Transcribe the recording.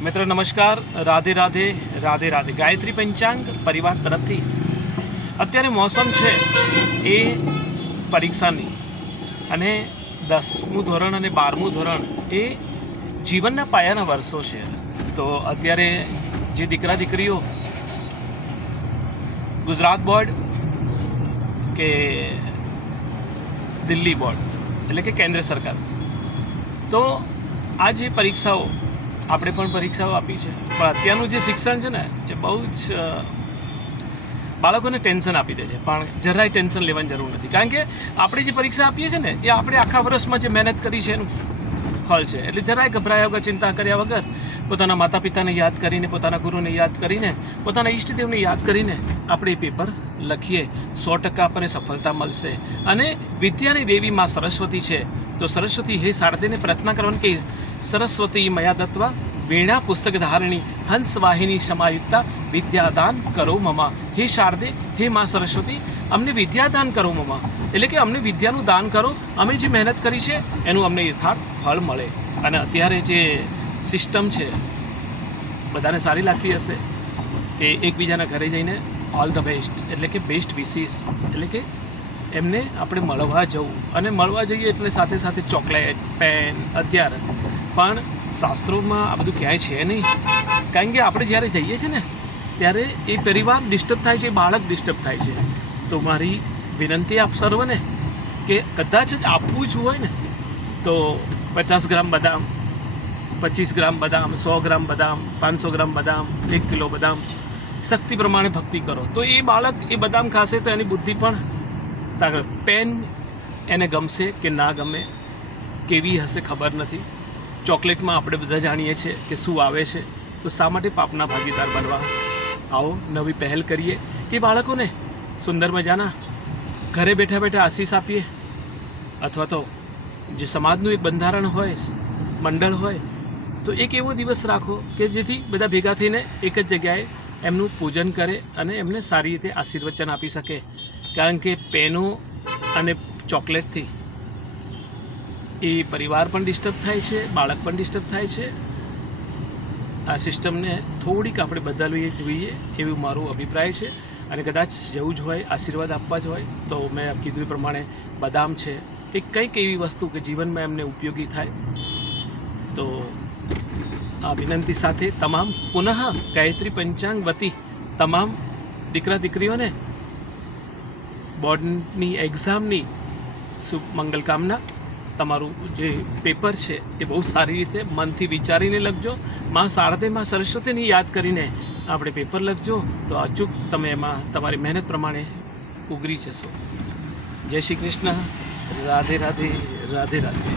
मित्र नमस्कार, राधे राधे राधे राधे। गायत्री पंचांग परिवार तरफथी अत्यारे मौसम छे ए परीक्षानी अने 10मुं धोरण अने 12मुं धोरण ए जीवनना पायाना वर्षो छे। तो अत्यारे जे दीकरा दीकरीओ गुजरात बोर्ड के दिल्ली बोर्ड एटले के केंद्र सरकार, तो आ जे परीक्षाओ આપણે પણ પરીક્ષાઓ આપી છે, પણ અત્યારનું જે શિક્ષણ છે ને એ બહુ જ બાળકોને ટેન્શન આપી દે છે. પણ જરાય ટેન્શન લેવાની જરૂર નથી, કારણ કે આપણે જે પરીક્ષા આપીએ છીએ ને એ આપણે આખા વર્ષમાં જે મહેનત કરી છે એનું ફળ છે. એટલે જરાય ગભરાયા વગર, ચિંતા કર્યા વગર પોતાના માતા પિતાને યાદ કરીને, પોતાના ગુરુને યાદ કરીને, પોતાના ઈષ્ટદેવને યાદ કરીને આપણે એ પેપર લખીએ. 100% આપણને સફળતા મળશે. અને વિદ્યાની દેવી માં સરસ્વતી છે, તો સરસ્વતી હે શારદેને પ્રાર્થના કરવાની કે સરસ્વતી મયા દત્વા વીણા પુસ્તક ધારણી હંસ વાહિની સમાયુક્તા વિદ્યાદાન કરો મમા. હે શારદે, હે માં સરસ્વતી, અમને વિદ્યાદાન કરો મમા, એટલે કે અમને વિદ્યાનું દાન કરો. અમે જે મહેનત કરી છે એનું અમને યથાર્થ ફળ મળે. અને અત્યારે જે સિસ્ટમ છે બધાને સારી લાગતી હશે કે એકબીજાના ઘરે જઈને ઓલ ધ બેસ્ટ, એટલે કે બેસ્ટ વિશિસ, એટલે કે એમને આપણે મળવા જવું. અને મળવા જઈએ એટલે સાથે સાથે ચોકલેટ, પેન. અત્યારે પણ શાસ્ત્રોમાં આ બધું ક્યાંય છે નહીં, કારણ કે આપણે જ્યારે જઈએ છીએ ને ત્યારે એ પરિવાર ડિસ્ટર્બ થાય છે, બાળક ડિસ્ટર્બ થાય છે. તો મારી વિનંતી આપ સર્વને કે કદાચ જ આપવું જ હોય ને તો 50 ગ્રામ બદામ, 25 ગ્રામ બદામ, 100 ગ્રામ બદામ, 500 ગ્રામ બદામ, 1 કિલો બદામ, શક્તિ પ્રમાણે ભક્તિ કરો. તો એ બાળક એ બદામ ખાશે તો એની બુદ્ધિ પણ સાગર. પેન એને ગમશે કે ના ગમે, કેવી હશે ખબર નથી. ચોકલેટમાં આપણે બધા જાણીએ છીએ કે શું આવે છે, તો શા માટે પાપના ભાગીદાર બનવા? આવો નવી પહેલ કરીએ કે બાળકોને સુંદર મજાના ઘરે બેઠા બેઠા આશીષ આપીએ. અથવા તો જે સમાજનું એક બંધારણ હોય, મંડળ હોય, તો એક એવો દિવસ રાખો કે જેથી બધા ભેગા થઈને એક જ જગ્યાએ એમનું પૂજન કરે અને એમને સારી રીતે આશીર્વચન આપી શકે. કારણ કે પેનો અને ચોકલેટથી એ પરિવાર પણ ડિસ્ટર્બ થાય છે, બાળક પણ ડિસ્ટર્બ થાય છે. આ સિસ્ટમને થોડીક આપણે બદલવી જોઈએ એવું મારો અભિપ્રાય છે. અને કદાચ જવું જ હોય, આશીર્વાદ આપવા જ હોય, તો મેં કીધું એ પ્રમાણે બદામ છે, એક કંઈક એવી વસ્તુ કે જીવનમાં એમને ઉપયોગી થાય. તો આ વિનંતી સાથે તમામ પુનઃ ગાયત્રી પંચાંગ વતી તમામ દીકરા દીકરીઓને બોર્ડની એક્ઝામની શુભ મંગલ કામના. તમારું જે પેપર છે એ બહુ સારી રીતે મનથી વિચારીને લખજો. માં શારદે, માં સરસ્વતીને યાદ કરીને આપણે પેપર લખજો, તો અચૂક તમે એમાં તમારી મહેનત પ્રમાણે ઉગરી જશો. જય શ્રી કૃષ્ણ. રાધે રાધે રાધે રાધે.